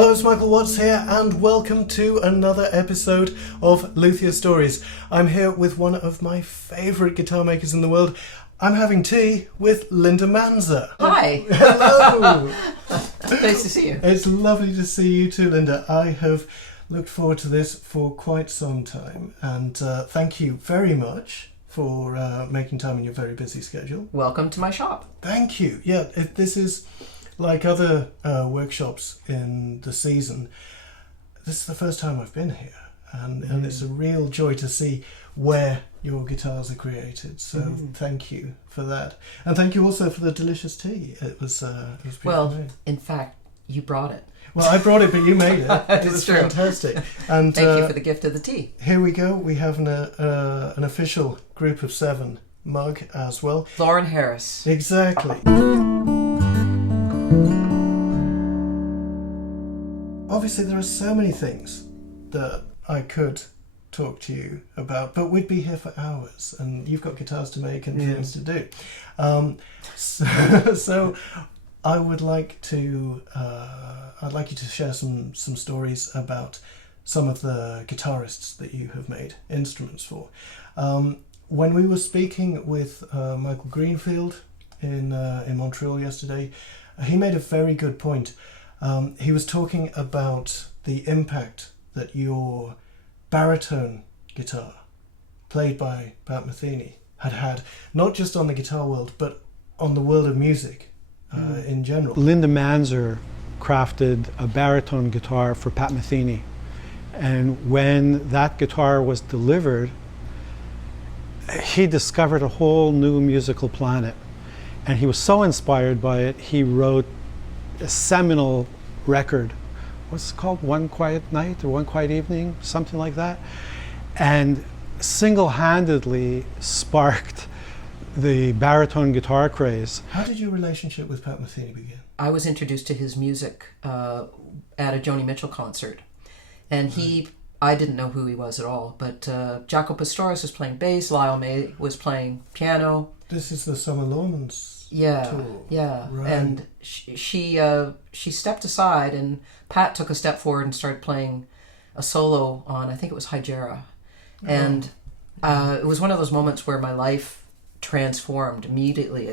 Hello, it's Michael Watts here, and welcome to another episode of Luthier Stories. I'm here with one of my favourite guitar makers in the world. I'm having tea with Linda Manzer. Hi. Hello. Nice to see you. It's lovely to see you too, Linda. I have looked forward to this for quite some time, and thank you very much for making time in your very busy schedule. Welcome to my shop. Thank you. Yeah, this is like other workshops in the season. This is the first time I've been here, and it's a real joy to see where your guitars are created. So thank you for that, and thank you also for the delicious tea. It was beautiful. Well, made. in fact, you brought it. Well, I brought it, but you made it. It was true. fantastic. And Thank you for the gift of the tea. Here we go. We have an official group of 7 mug as well. Lauren Harris. Exactly. Obviously, there are so many things that I could talk to you about, but we'd be here for hours, and you've got guitars to make and things to do. So I would like to, I'd like you to share some stories about some of the guitarists that you have made instruments for. When we were speaking with Michael Greenfield in Montreal yesterday, he made a very good point. He was talking about the impact that your baritone guitar, played by Pat Metheny, had not just on the guitar world, but on the world of music in general. Linda Manzer crafted a baritone guitar for Pat Metheny, and when that guitar was delivered, he discovered a whole new musical planet, and he was so inspired by it, he wrote a seminal record. What's it called? One Quiet Night or One Quiet Evening, something like that, and single-handedly sparked the baritone guitar craze. How did your relationship with Pat Metheny begin? I was introduced to his music at a Joni Mitchell concert, and I didn't know who he was at all, but Jaco Pastorius was playing bass, Lyle May was playing piano. This is the Summer Lawrence tour. Yeah, right. And she stepped aside, and Pat took a step forward and started playing a solo on, I think it was Hygera, and it was one of those moments where my life transformed immediately.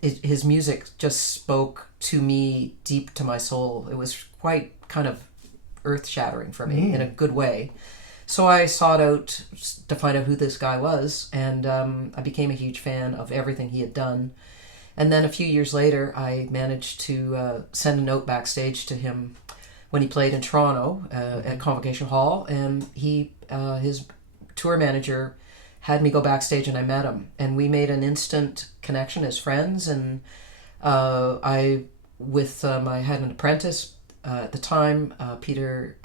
His music just spoke to me deep to my soul. It was quite kind of earth-shattering for me in a good way. So I sought out to find out who this guy was, and I became a huge fan of everything he had done. And then a few years later, I managed to send a note backstage to him when he played in Toronto at Convocation Hall, and his tour manager had me go backstage, and I met him, and we made an instant connection as friends. And I had an apprentice at the time, Peter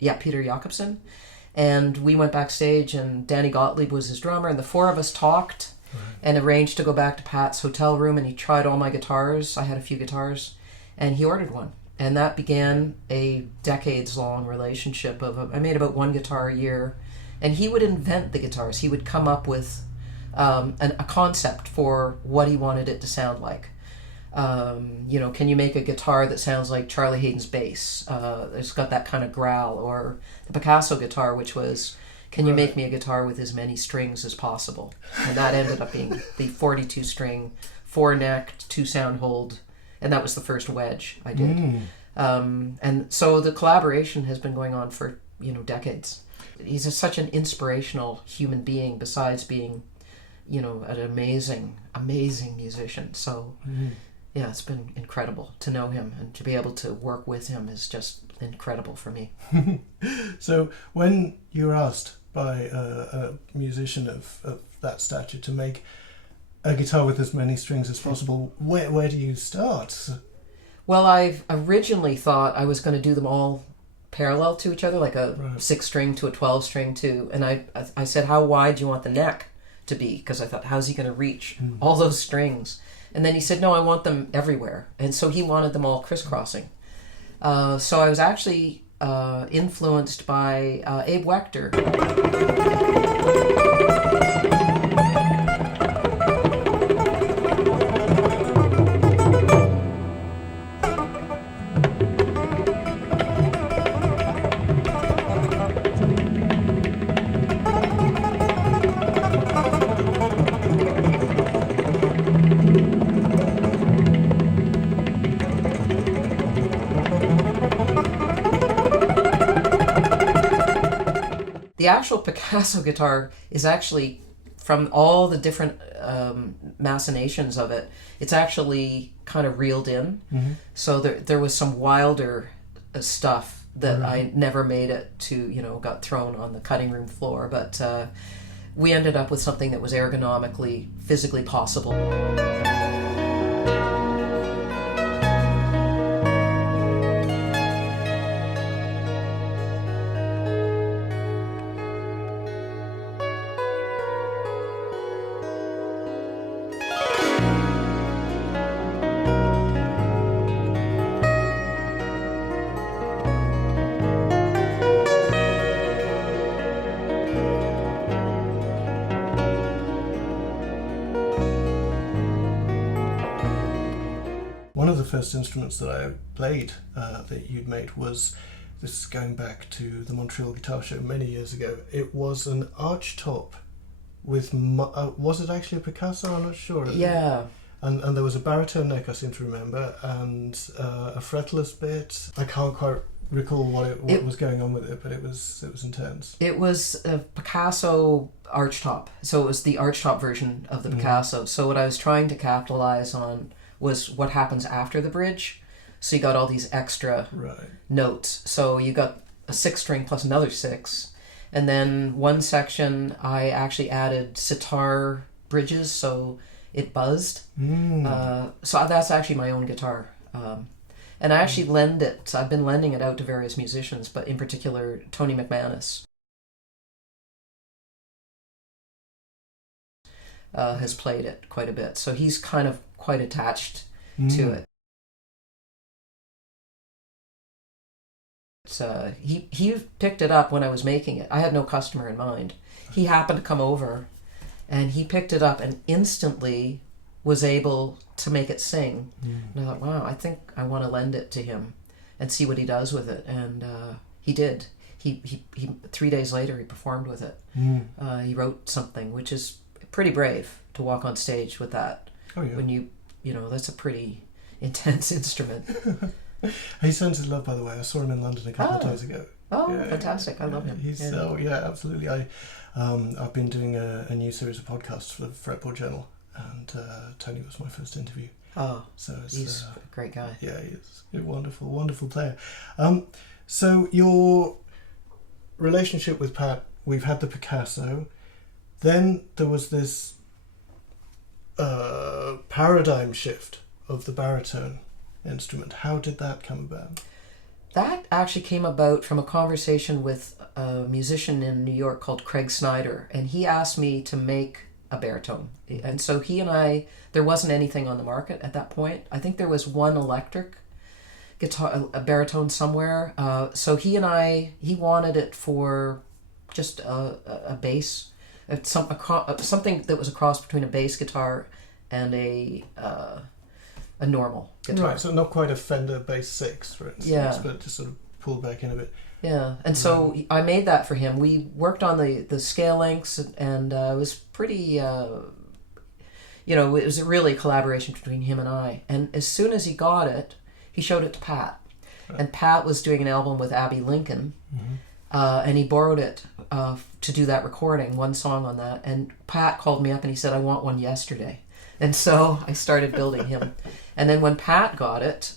Jakobsen, and we went backstage, and Danny Gottlieb was his drummer, and the 4 of us talked and arranged to go back to Pat's hotel room, and he tried all my guitars. I had a few guitars, and he ordered one, and that began a decades-long relationship I made about 1 guitar a year, and he would invent the guitars. He would come up with a concept for what he wanted it to sound like. Can you make a guitar that sounds like Charlie Hayden's bass? It's got that kind of growl. Or the Pikasso guitar, which was, can you make me a guitar with as many strings as possible? And that ended up being the 42-string, 4-necked, 2-sound hold, and that was the first wedge I did. And so the collaboration has been going on for decades. He's such an inspirational human being, besides being, an amazing musician. So. Yeah, it's been incredible to know him, and to be able to work with him is just incredible for me. So when you're asked by a musician of that stature to make a guitar with as many strings as possible, where do you start? Well, I've originally thought I was going to do them all parallel to each other, like a 6-string to a 12-string to, and I said, how wide do you want the neck to be? Because I thought, how's he going to reach all those strings? And then he said, no, I want them everywhere. And so he wanted them all crisscrossing. So I was actually influenced by Abe Wechter. The actual Pikasso guitar is actually, from all the different machinations of it, it's actually kind of reeled in. So there was some wilder stuff that I never made it to, got thrown on the cutting room floor. But we ended up with something that was ergonomically, physically possible. One of the first instruments that I played that you'd made was, this is going back to the Montreal Guitar Show many years ago, it was an arch top with, was it actually a Pikasso? I'm not sure. Yeah. And there was a baritone neck, I seem to remember, and a fretless bit. I can't quite recall what was going on with it, but it was intense. It was a Pikasso archtop, so it was the archtop version of the Pikasso. So what I was trying to capitalize on was what happens after the bridge. So you got all these extra notes. So you got a 6-string plus another 6, and then one section I actually added sitar bridges, so it buzzed. So that's actually my own guitar. And I actually lend it. I've been lending it out to various musicians, but in particular Tony McManus has played it quite a bit. So he's kind of quite attached to it. He picked it up when I was making it. I had no customer in mind. He happened to come over, and he picked it up and instantly was able to make it sing. And I thought, wow, I think I want to lend it to him and see what he does with it. And he did. He 3 days later, he performed with it. He wrote something, which is pretty brave to walk on stage with that. Oh, yeah. When that's a pretty intense instrument. He sends his love, by the way. I saw him in London a couple of days ago. Oh, yeah, fantastic. I love him. Absolutely. I've been doing a new series of podcasts for the Fretboard Journal, and Tony was my first interview. Oh, so he's a great guy. Yeah, he is a wonderful, wonderful player. So your relationship with Pat, we've had the Pikasso. Then there was this paradigm shift of the baritone instrument. How did that come about? That actually came about from a conversation with a musician in New York called Craig Snyder, and he asked me to make a baritone. And so he and I, there wasn't anything on the market at that point. I think there was one electric guitar, a baritone somewhere. So he and I, he wanted it for just a bass, something that was a cross between a bass guitar and a normal guitar. Right, so not quite a Fender Bass 6, for instance, but just sort of pulled back in a bit. Yeah, and so I made that for him. We worked on the scale lengths, and it was pretty, it was really a collaboration between him and I. And as soon as he got it, he showed it to Pat. Right. And Pat was doing an album with Abby Lincoln, and he borrowed it to do that recording, one song on that. And Pat called me up and he said, I want one yesterday. And so I started building him. And then when Pat got it,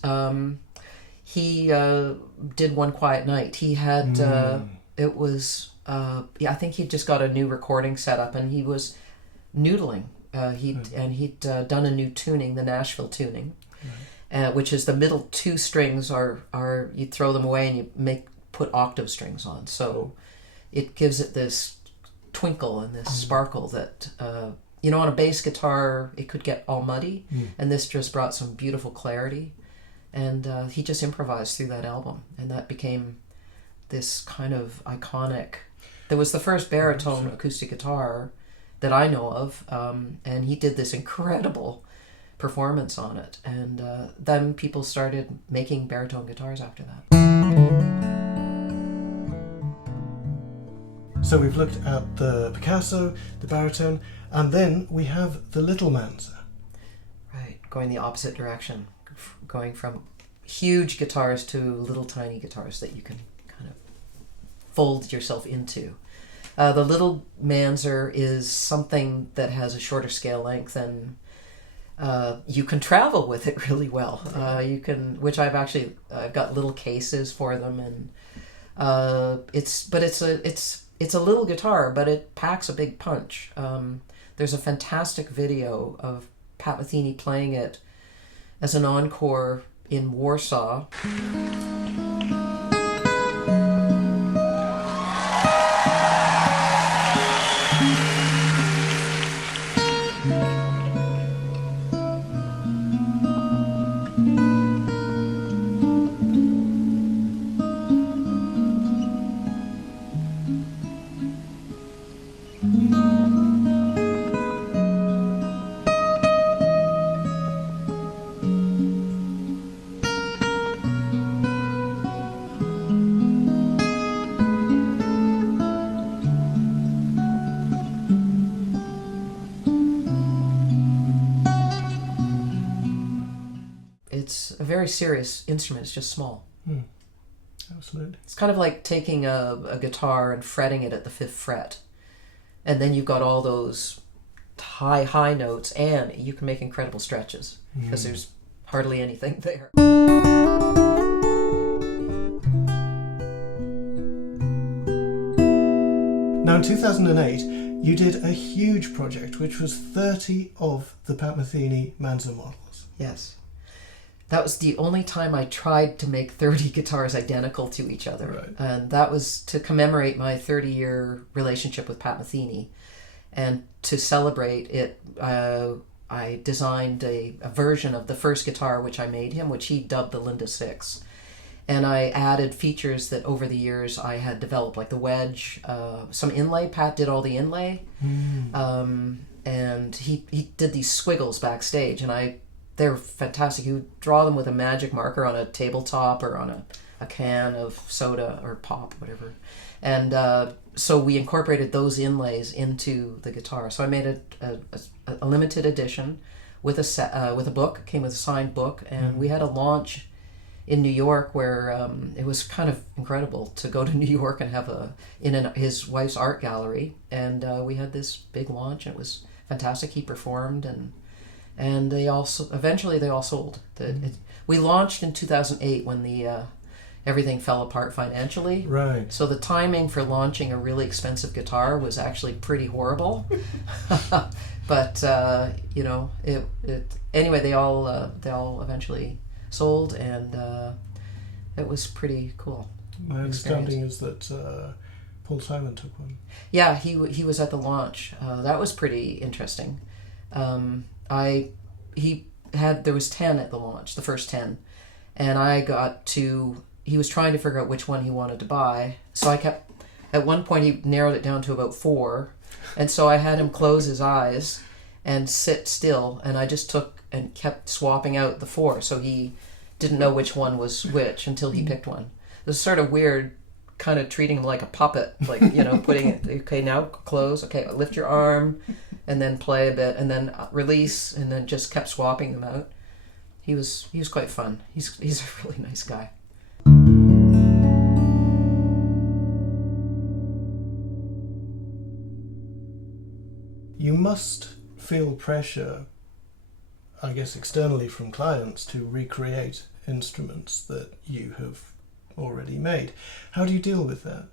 he did One Quiet Night. He had, it was, I think he'd just got a new recording set up, and he was noodling. He'd done a new tuning, the Nashville tuning, which is the middle 2 strings are you throw them away and you put octave strings on. So it gives it this twinkle and this sparkle that... on a bass guitar, it could get all muddy, and this just brought some beautiful clarity. And he just improvised through that album, and that became this kind of iconic... There was the first baritone acoustic guitar that I know of, and he did this incredible performance on it. And then people started making baritone guitars after that. So we've looked at the Pikasso, the baritone, and then we have the Little Manzer. Right, going the opposite direction, going from huge guitars to little tiny guitars that you can kind of fold yourself into. The little Manzer is something that has a shorter scale length, and you can travel with it really well. You can, which I've got little cases for them, and it's a little guitar, but it packs a big punch. There's a fantastic video of Pat Metheny playing it as an encore in Warsaw. It's a very serious instrument. It's just small. Absolutely. It's kind of like taking a guitar and fretting it at the 5th fret. And then you've got all those high notes, and you can make incredible stretches because there's hardly anything there. Now in 2008, you did a huge project which was 30 of the Pat Metheny Manzer models. Yes. That was the only time I tried to make 30 guitars identical to each other. Right. And that was to commemorate my 30-year relationship with Pat Metheny. And to celebrate it, I designed a version of the first guitar which I made him, which he dubbed the Linda 6. And I added features that over the years I had developed, like the wedge, some inlay. Pat did all the inlay. And he did these squiggles backstage, and they're fantastic. You would draw them with a magic marker on a tabletop or on a can of soda or pop, whatever. And so we incorporated those inlays into the guitar. So I made a limited edition with a book. It came with a signed book, and we had a launch in New York where it was kind of incredible to go to New York and have his wife's art gallery. And we had this big launch, and it was fantastic. He performed, and eventually they all sold. We launched in 2008 when everything fell apart financially. Right. So the timing for launching a really expensive guitar was actually pretty horrible. But anyway, they all eventually sold, and it was pretty cool. My understanding is that Paul Simon took one. Yeah, he was at the launch. That was pretty interesting. There was 10 at the launch, the first 10, and he was trying to figure out which one he wanted to buy. So at one point he narrowed it down to about 4, and so I had him close his eyes and sit still, and I just took and kept swapping out the 4, so he didn't know which one was which until he picked one. It was sort of weird, kind of treating him like a puppet, like, putting it, okay, now close, okay, lift your arm, and then play a bit, and then release, and then just kept swapping them out. He was quite fun. He's a really nice guy. You must feel pressure, I guess, externally from clients to recreate instruments that you have already made. How do you deal with that?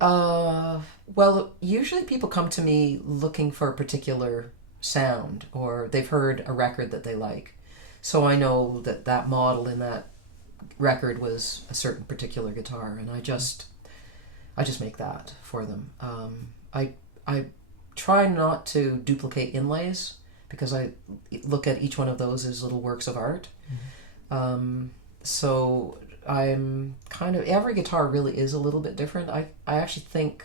Well, usually people come to me looking for a particular sound, or they've heard a record that they like. So I know that model in that record was a certain particular guitar, and I just make that for them. I try not to duplicate inlays, because I look at each one of those as little works of art. So I'm every guitar really is a little bit different. I actually think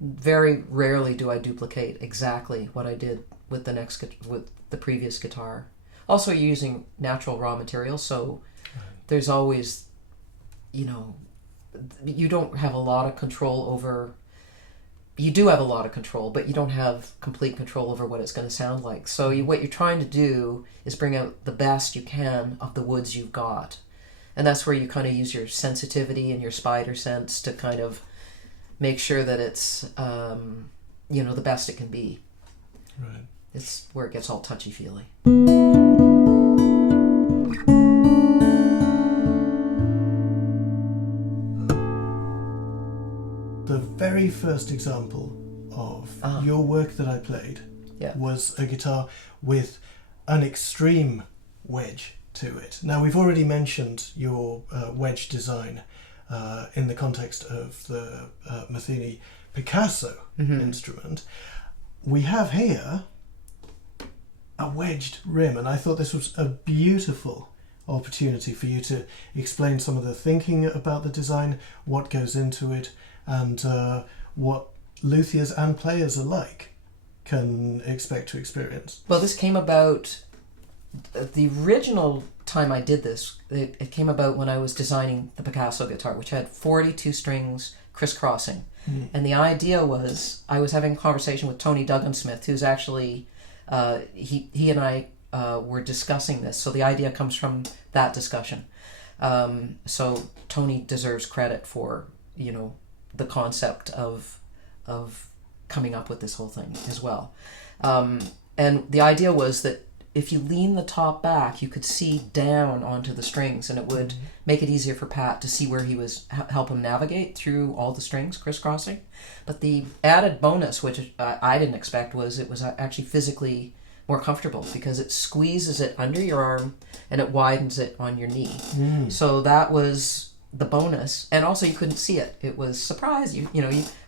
very rarely do I duplicate exactly what I did with the previous guitar. Also using natural raw materials, so there's always, you don't have a lot of control over. You do have a lot of control, but you don't have complete control over what it's going to sound like. So what you're trying to do is bring out the best you can of the woods you've got. And that's where you kind of use your sensitivity and your spider sense to kind of make sure that it's the best it can be. Right. It's where it gets all touchy-feely. The very first example of your work that I played was a guitar with an extreme wedge to it. Now, we've already mentioned your wedge design in the context of the Metheny Pikasso instrument. We have here a wedged rim, and I thought this was a beautiful opportunity for you to explain some of the thinking about the design, what goes into it, and what luthiers and players alike can expect to experience. Well, this came about, the original time I did this, it came about when I was designing the Pikasso guitar, which had 42 strings crisscrossing. And the idea was, I was having a conversation with Tony Duggan-Smith, who's actually, he and I were discussing this. So the idea comes from that discussion. So Tony deserves credit for, the concept of coming up with this whole thing as well. And the idea was that if you lean the top back, you could see down onto the strings, and it would make it easier for Pat to see where he was, help him navigate through all the strings crisscrossing. But the added bonus, which I didn't expect, was it was actually physically more comfortable because it squeezes it under your arm and it widens it on your knee. So that was the bonus. And also you couldn't see it. It was surprise. You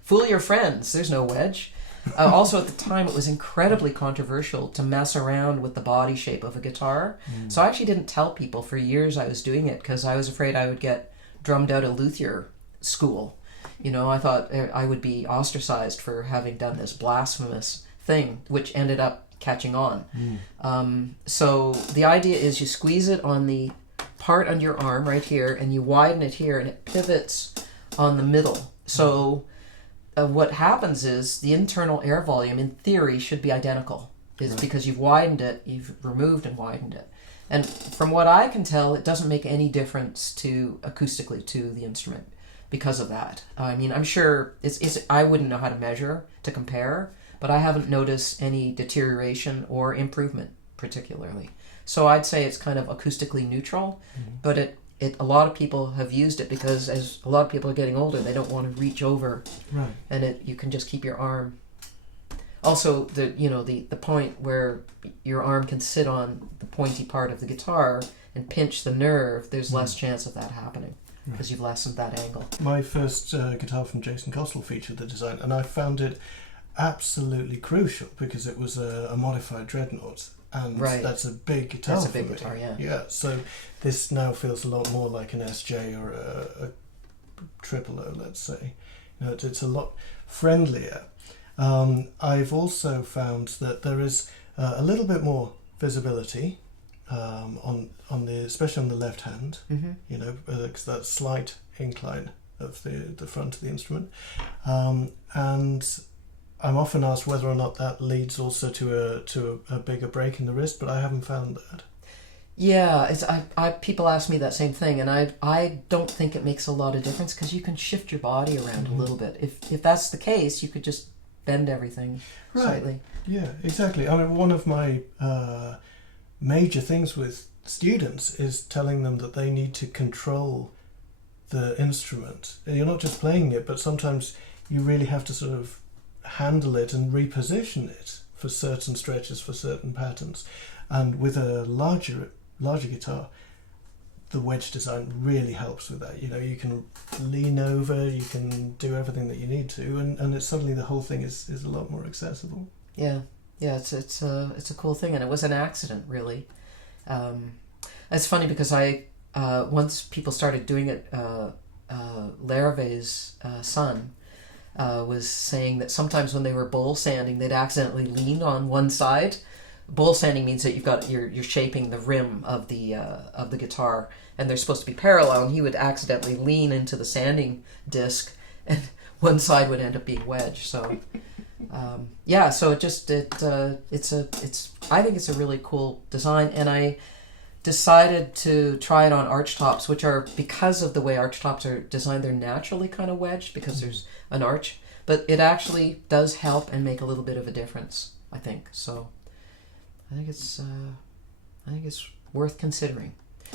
fool your friends. There's no wedge. Also, at the time, it was incredibly controversial to mess around with the body shape of a guitar. So I actually didn't tell people for years I was doing it because I was afraid I would get drummed out of Luthier school. I thought I would be ostracized for having done this blasphemous thing, which ended up catching on. So the idea is you squeeze it on the part on your arm right here, and you widen it here, and it pivots on the middle. So what happens is the internal air volume, in theory, should be identical. It's because you've widened it, you've removed and widened it. And from what I can tell, it doesn't make any difference acoustically to the instrument because of that. I mean, I'm sure I wouldn't know how to measure to compare, but I haven't noticed any deterioration or improvement particularly. So I'd say it's kind of acoustically neutral, but a lot of people have used it because as a lot of people are getting older, they don't want to reach over, and you can just keep your arm. Also, the point where your arm can sit on the pointy part of the guitar and pinch the nerve, there's less chance of that happening because you've lessened that angle. My first guitar from Jason Costle featured the design, and I found it absolutely crucial because it was a modified dreadnought. And that's a big guitar. That's a big guitar, yeah. Yeah, so this now feels a lot more like an SJ or a triple O, let's say. It's a lot friendlier. I've also found that there is a little bit more visibility especially on the left hand. Because that slight incline of the front of the instrument, and I'm often asked whether or not that leads also to a bigger break in the wrist, but I haven't found that. Yeah, people ask me that same thing, and I don't think it makes a lot of difference because you can shift your body around a little bit. If that's the case, you could just bend everything slightly. Yeah, exactly. I mean, one of my major things with students is telling them that they need to control the instrument. You're not just playing it, but sometimes you really have to sort of handle it and reposition it for certain stretches, for certain patterns. And with a larger guitar, the wedge design really helps with that. You can lean over, you can do everything that you need to, and it's suddenly the whole thing is a lot more accessible. Yeah, it's a cool thing, and it was an accident, really. It's funny because once people started doing it, Larrave's son was saying that sometimes when they were bowl sanding, they'd accidentally lean on one side. Bowl sanding means that you're shaping the rim of the guitar, and they're supposed to be parallel. And he would accidentally lean into the sanding disc, and one side would end up being wedged. So, so I think it's a really cool design, and decided to try it on archtops, which are, because of the way archtops are designed, they're naturally kind of wedged because there's an arch. But it actually does help and make a little bit of a difference, I think. So I think it's worth considering.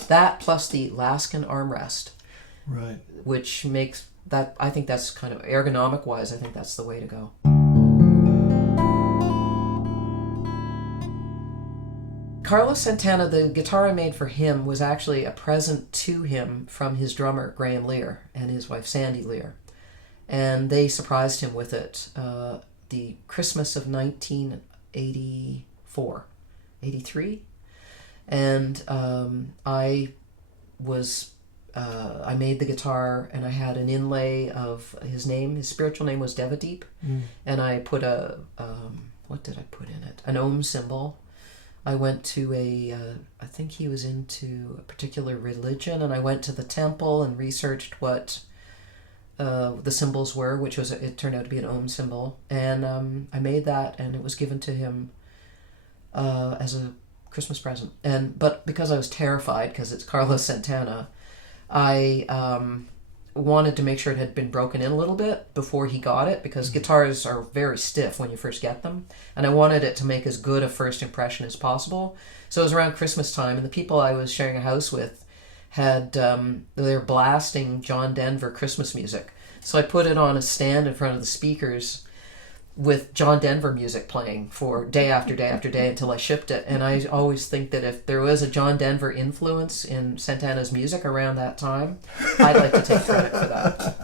That plus the Laskin armrest, Right. which makes that, I think that's kind of ergonomic wise, I think that's the way to go. Carlos Santana, the guitar I made for him was actually a present to him from his drummer, Graham Lear, and his wife, Sandy Lear. And they surprised him with it the Christmas of 1984, 83. And I made the guitar, and I had an inlay of his name. His spiritual name was Devadeep. And I put what did I put in it? An Om symbol. I went to I think he was into a particular religion, and I went to the temple and researched what the symbols were, which was, it turned out to be an Om symbol. And I made that, and it was given to him as a Christmas present. But because I was terrified, because it's Carlos Santana, I wanted to make sure it had been broken in a little bit before he got it, because guitars are very stiff when you first get them, and I wanted it to make as good a first impression as possible. So it was around Christmas time, and the people I was sharing a house with had they were blasting John Denver Christmas music. So I put it on a stand in front of the speakers with John Denver music playing for day after day after day until I shipped it. And I always think that if there was a John Denver influence in Santana's music around that time, I'd like to take credit for that.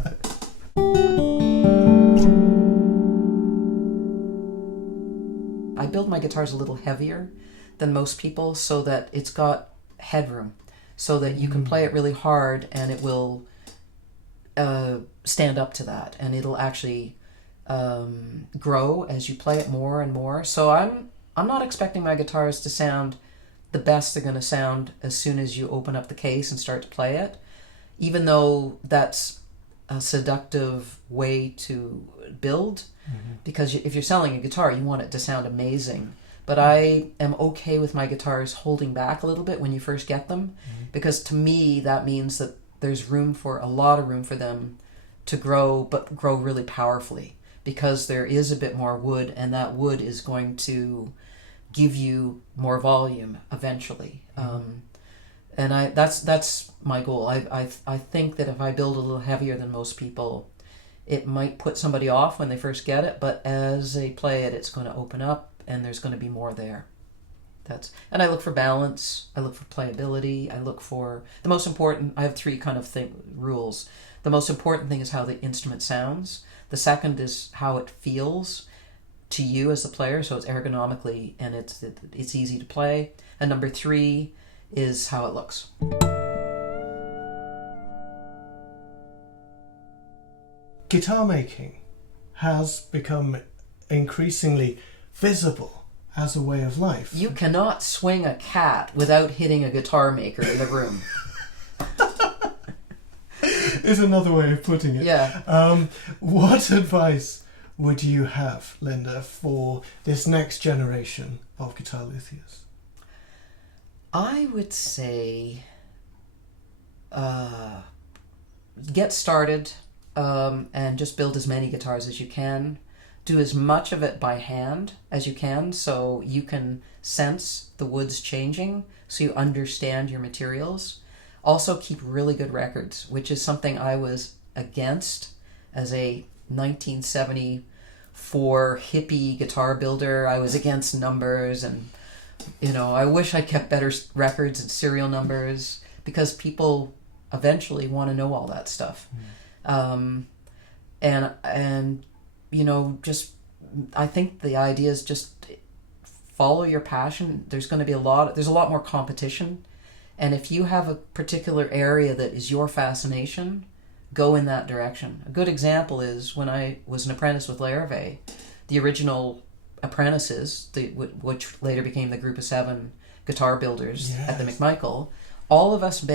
I build my guitars a little heavier than most people so that it's got headroom, so that you can play it really hard and it will stand up to that, and it'll actually grow as you play it more and more. So I'm not expecting my guitars to sound the best they're going to sound as soon as you open up the case and start to play it, even though that's a seductive way to build, because if you're selling a guitar, you want it to sound amazing. But I am okay with my guitars holding back a little bit when you first get them, because to me that means that there's a lot of room for them to grow, but grow really powerfully, because there is a bit more wood, and that wood is going to give you more volume eventually. And that's my goal. I think that if I build a little heavier than most people, it might put somebody off when they first get it, but as they play it, it's going to open up, and there's going to be more there. And I look for balance, I look for playability, I look for the most important. I have three kind of rules. The most important thing is how the instrument sounds. The second is how it feels to you as the player, so it's ergonomically and it's easy to play. And number three is how it looks. Guitar making has become increasingly visible as a way of life. You cannot swing a cat without hitting a guitar maker in the room. Is another way of putting it. Yeah. What advice would you have, Linda, for this next generation of guitar luthiers? I would say get started and just build as many guitars as you can. Do as much of it by hand as you can, so you can sense the woods changing, so you understand your materials. Also keep really good records, which is something I was against as a 1974 hippie guitar builder. I was against numbers, and I wish I kept better records and serial numbers, because people eventually want to know all that stuff. Just I think the idea is just follow your passion. There's going to be a lot more competition, and if you have a particular area that is your fascination, go in that direction. A good example is when I was an apprentice with Larrivee, the original apprentices, which later became the group of 7 guitar builders at the McMichael. All of us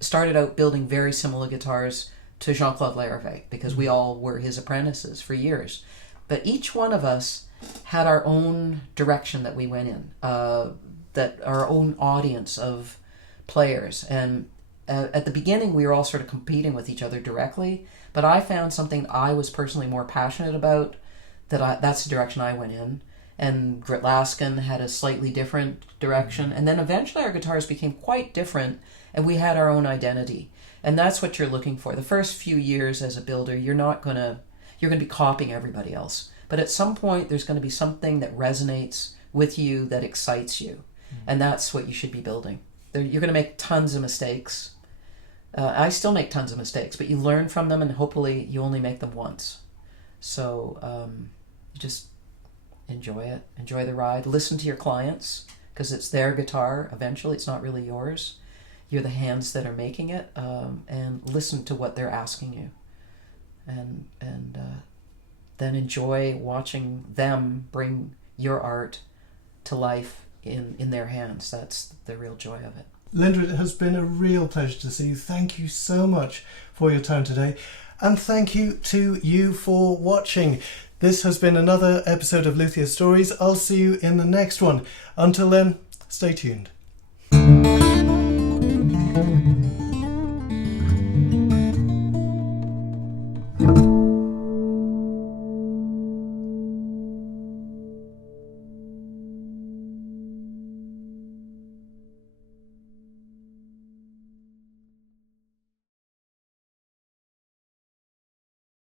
started out building very similar guitars to Jean-Claude Larrivee, because we all were his apprentices for years. But each one of us had our own direction that we went in, that our own audience of players. And at the beginning, we were all sort of competing with each other directly, but I found something I was personally more passionate about, that's the direction I went in. And Gritlaskin had a slightly different direction. And then eventually our guitars became quite different, and we had our own identity. And that's what you're looking for. The first few years as a builder, you're going to be copying everybody else. But at some point, there's going to be something that resonates with you, that excites you. And that's what you should be building. You're going to make tons of mistakes. I still make tons of mistakes, but you learn from them, and hopefully you only make them once. So you just enjoy it. Enjoy the ride. Listen to your clients, because it's their guitar eventually. It's not really yours. You're the hands that are making it, and listen to what they're asking you. And then enjoy watching them bring your art to life in their hands. That's the real joy of it. Linda, it has been a real pleasure to see you. Thank you so much for your time today. And thank you to you for watching. This has been another episode of Luthier Stories. I'll see you in the next one. Until then, stay tuned.